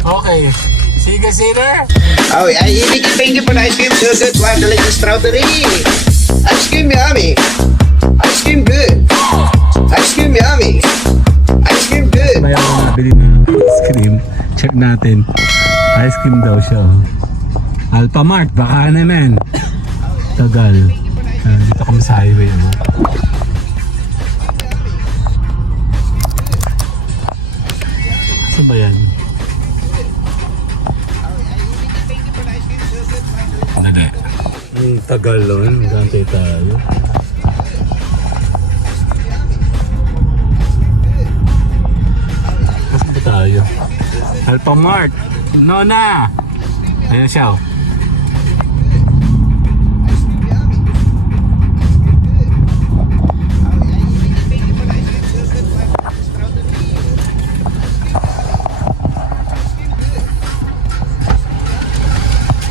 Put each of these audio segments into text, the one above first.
Okay. Sige, Caesar. Oh, thank you for the ice cream. So good. Wow, delicious strawberry. Ice cream yummy. Ice cream good. Ice cream yummy. Ice cream good. May ako nabili ng ice cream. Check natin. Ice cream daw siya. Alphamart, baka naman. Tagal. Dito kami sa highway. Saan ba yan? Nagay. Ang tagal nun. Gantay tayo. Saan ba tayo? Alphamart. Nona! Ayan siya.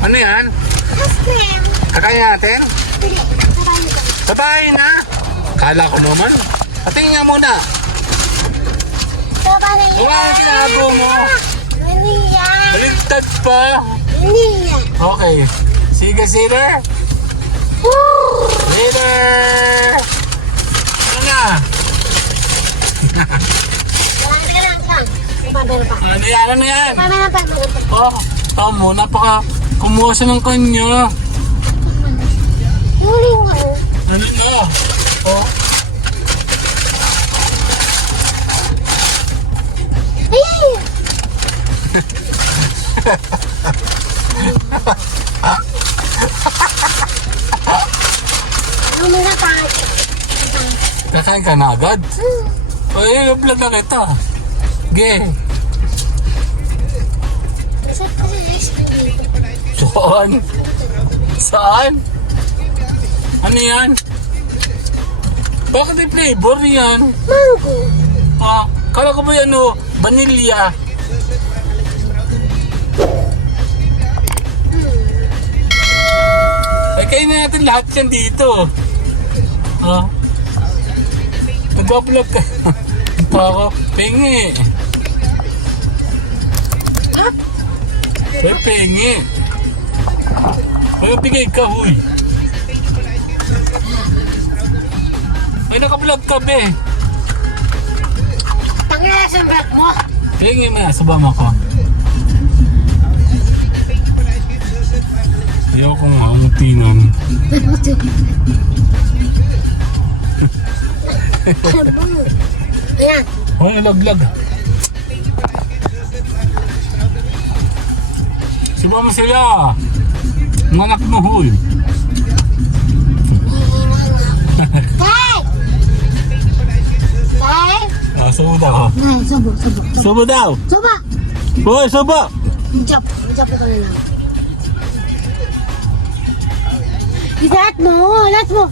Ano yan? Ice cream. Kakain natin? Hindi. Sabay nito. Sabay na! Kala ko naman. Patingin nga muna. Sabay na Kung ano ginagawa mo? Hindi yan. Baligtad pa. Hindi yan. Okay. Sige, Caesar. Caesar! Ano na? Walang ka lang lang. Ibabero pa. Ano yan? Ano yan? Ibabero pa. Oh, tamo. Napaka kumuha siya ng kanya. Huli mo. Ano na? Oh. Ay! Huli na tayo. Kakain ka na agad? Ay, vlog na kita. Ge. Saan kasi ice cream dito? Saan? Saan? Ano yan? Bakit may flavor yan? Mango. Ah, kala ko ba yan o? Vanilla. Eh, kainin natin lahat yan dito. Ah. Nag-vlog ka. Pa ako. Pengi. Pengi. Bigay ka, huy. Ay, naka-vlog ka, be. Tangina sa bag mo. Pengi mo na, subama ko. Ayaw ko nga, umutingan. Ano ba mo? Ayan. Ay, nalaglag. Subama sila. Ang anak mo, huy. Tay! Tay! Ah, subo daw. Nay, subo. Subo daw. Subo! Hoy, subo. Hijab ko na lang. Lahat mo.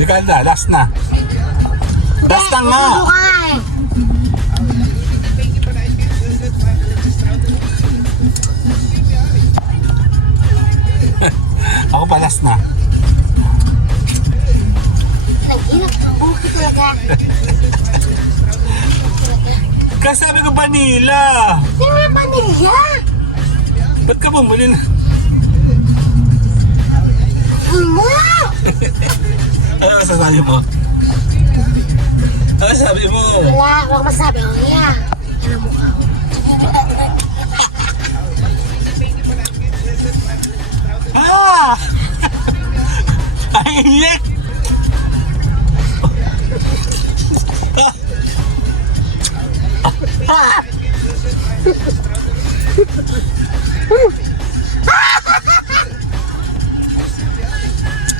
Ikaw na, last na. Last na nga. Subo ka nga eh. Ako pa last na. Nag-inap ka. Okay talaga. Kasi sabi ko vanilla. Hindi nga vanilla. Ba't ka bumuli na? Ano? Ano masasabi mo? Ano sabi mo? Wala, huwag masabi. Oh, yeah. Ano mo ka? Ah! Ay, init! Ah!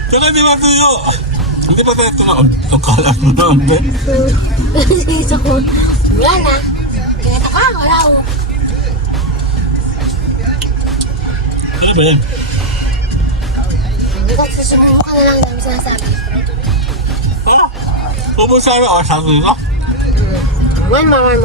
Saka di ba tuyo? Hindi ba tayo tumaon? Ang kalat mo naman, Ben. Isa ko. Wala na. Kaya ka, wala ko. Ano ba yan? Hindi ka susubukan ka na lang dami sinasabi. Ha? Pupunta na ako sa akin ka? One more.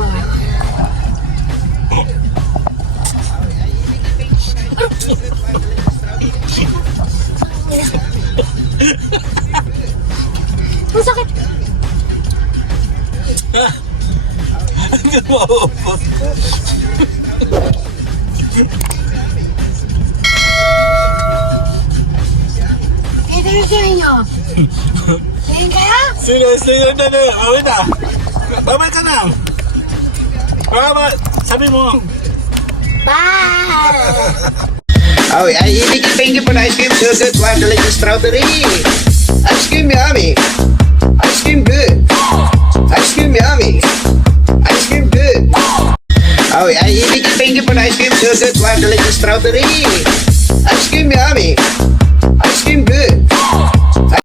Ang sakit. Hindi mo maubos. Ito na sa inyo. Tingin kaya? Sino na na. Awin na. Babay ka na. Babay. Sabi mo. Bye! Oh, yeah, thank you for the ice cream. So good. Wow, delicious strawberry. Ice cream yummy.